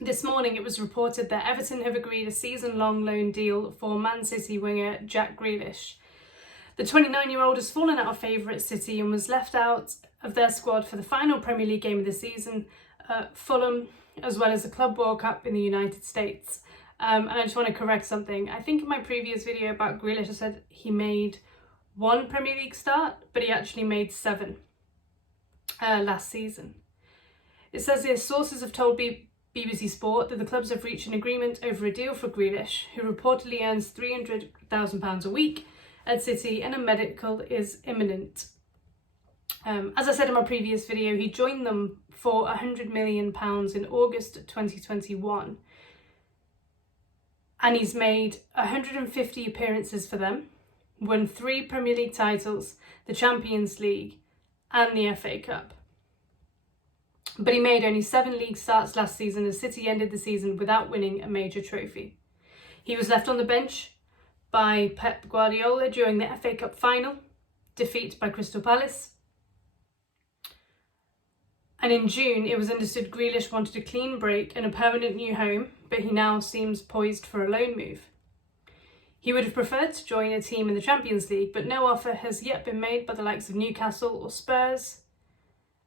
This morning it was reported that Everton have agreed a season-long loan deal for Man City winger Jack Grealish. The 29-year-old has fallen out of favour at City and was left out of their squad for the final Premier League game of the season, Fulham, as well as the Club World Cup in the United States. And I just want to correct something. I think in my previous video about Grealish I said he made 1 Premier League start, but he actually made 7 last season. It says here, sources have told BBC Sport that the clubs have reached an agreement over a deal for Grealish, who reportedly earns £300,000 a week at City, and a medical is imminent. As I said in my previous video, he joined them for £100 million in August 2021. And he's made 150 appearances for them, won 3 Premier League titles, the Champions League and the FA Cup. But he made only 7 league starts last season as City ended the season without winning a major trophy. He was left on the bench by Pep Guardiola during the FA Cup final, defeat by Crystal Palace. And in June, it was understood Grealish wanted a clean break and a permanent new home, but he now seems poised for a loan move. He would have preferred to join a team in the Champions League, but no offer has yet been made by the likes of Newcastle or Spurs.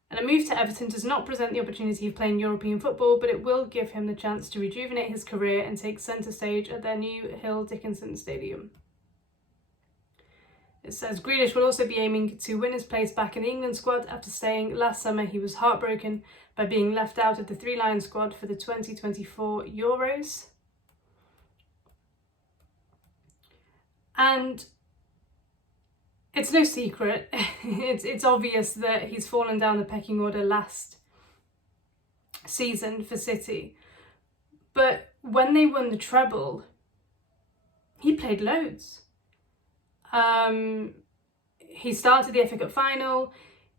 And a move to Everton does not present the opportunity of playing European football, but it will give him the chance to rejuvenate his career and take centre stage at their new Hill Dickinson Stadium. It says Grealish will also be aiming to win his place back in the England squad after saying last summer he was heartbroken by being left out of the Three Lions squad for the 2024 Euros. And it's no secret, it's obvious that he's fallen down the pecking order last season for City. But when they won the treble, he played loads. He started the FA Cup final,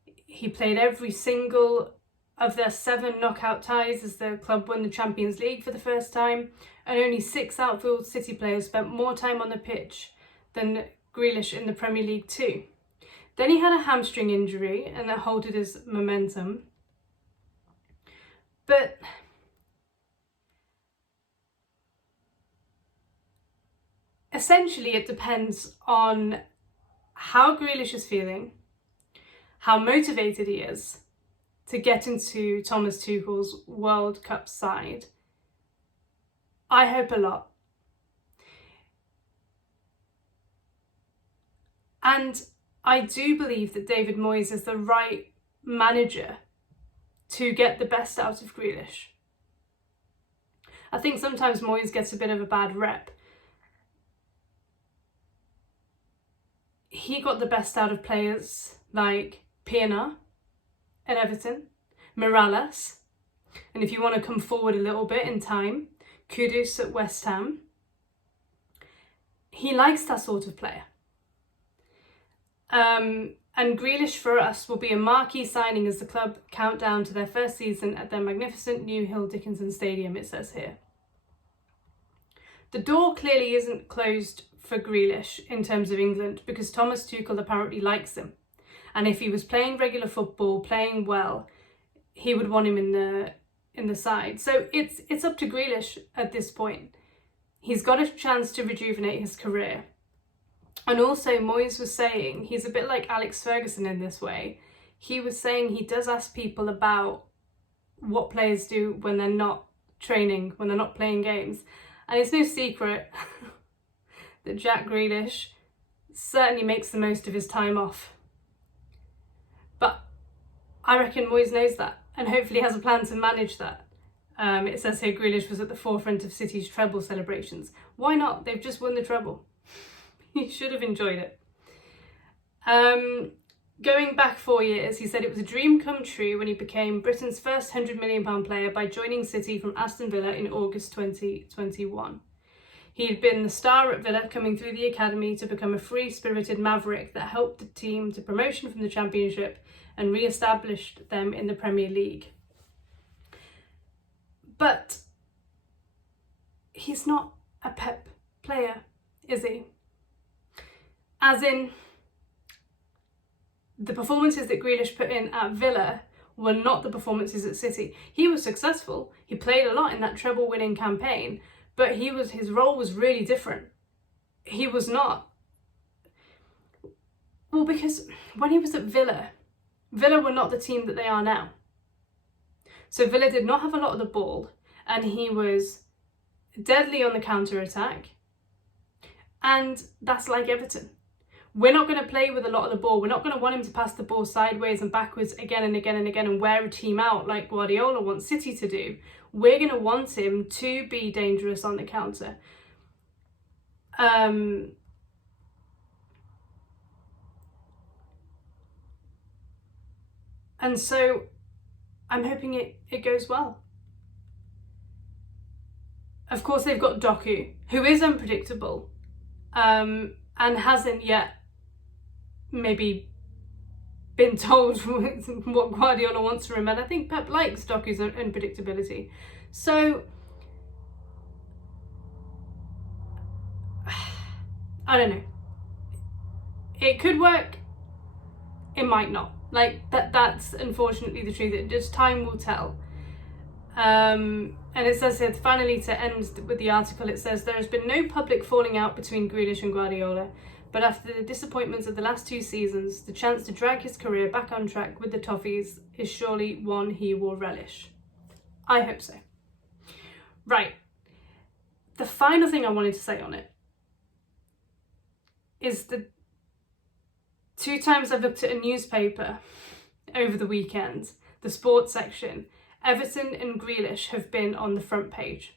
he played every single of their 7 knockout ties as the club won the Champions League for the first time, and only 6 outfield City players spent more time on the pitch than Grealish in the Premier League too. Then he had a hamstring injury and that halted his momentum. But essentially it depends on how Grealish is feeling, how motivated he is to get into Thomas Tuchel's World Cup side. I hope a lot. And I do believe that David Moyes is the right manager to get the best out of Grealish. I think sometimes Moyes gets a bit of a bad rep. He got the best out of players like Pienaar at Everton, Morales, and if you want to come forward a little bit in time, Kudus at West Ham. He likes that sort of player. And Grealish for us will be a marquee signing as the club count down to their first season at their magnificent new Hill Dickinson Stadium, it says here. The door clearly isn't closed for Grealish in terms of England because Thomas Tuchel apparently likes him. And if he was playing regular football, playing well, he would want him in the side. So it's up to Grealish at this point. He's got a chance to rejuvenate his career. And also Moyes was saying, he's a bit like Alex Ferguson in this way. He was saying he does ask people about what players do when they're not training, when they're not playing games. And it's no secret that Jack Grealish certainly makes the most of his time off. But I reckon Moyes knows that and hopefully has a plan to manage that. It says here Grealish was at the forefront of City's treble celebrations. Why not? They've just won the treble. He should have enjoyed it. Going back 4 years, he said it was a dream come true when he became Britain's first £100 million player by joining City from Aston Villa in August 2021. He had been the star at Villa, coming through the academy to become a free-spirited maverick that helped the team to promotion from the Championship and re-established them in the Premier League. But he's not a Pep player, is he? As in, the performances that Grealish put in at Villa were not the performances at City. He was successful. He played a lot in that treble-winning campaign, but his role was really different. He was not. Well, because when he was at Villa were not the team that they are now. So Villa did not have a lot of the ball, and he was deadly on the counter-attack. And that's like Everton. We're not going to play with a lot of the ball. We're not going to want him to pass the ball sideways and backwards again and again and again and wear a team out like Guardiola wants City to do. We're going to want him to be dangerous on the counter. And so I'm hoping it goes well. Of course, they've got Doku, who is unpredictable, and hasn't yet maybe been told what Guardiola wants from him. And I think Pep likes Doku's unpredictability. So I don't know. It could work. It might not. Like that's unfortunately the truth. Just time will tell. And it says here, finally, to end with the article, it says, there has been no public falling out between Grealish and Guardiola, but after the disappointments of the last 2 seasons, the chance to drag his career back on track with the Toffees is surely one he will relish. I hope so. Right. The final thing I wanted to say on it is the 2 times I've looked at a newspaper over the weekend, the sports section, Everton and Grealish have been on the front page.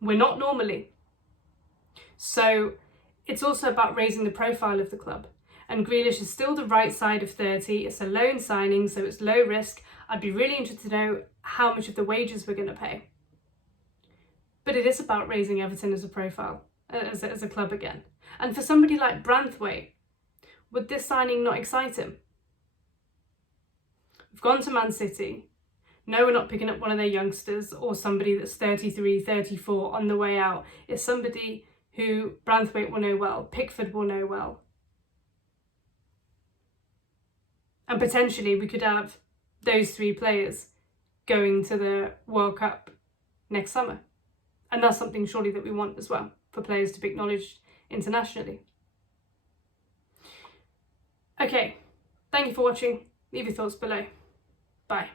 We're not normally. So it's also about raising the profile of the club. And Grealish is still the right side of 30. It's a loan signing, so it's low risk. I'd be really interested to know how much of the wages we're going to pay. But it is about raising Everton as a profile, as a club again. And for somebody like Branthwaite, would this signing not excite him? We've gone to Man City. No, we're not picking up one of their youngsters or somebody that's 33, 34 on the way out. It's somebody who Branthwaite will know well, Pickford will know well. And potentially we could have those 3 players going to the World Cup next summer. And that's something surely that we want as well, for players to be acknowledged internationally. Okay, thank you for watching. Leave your thoughts below. Bye.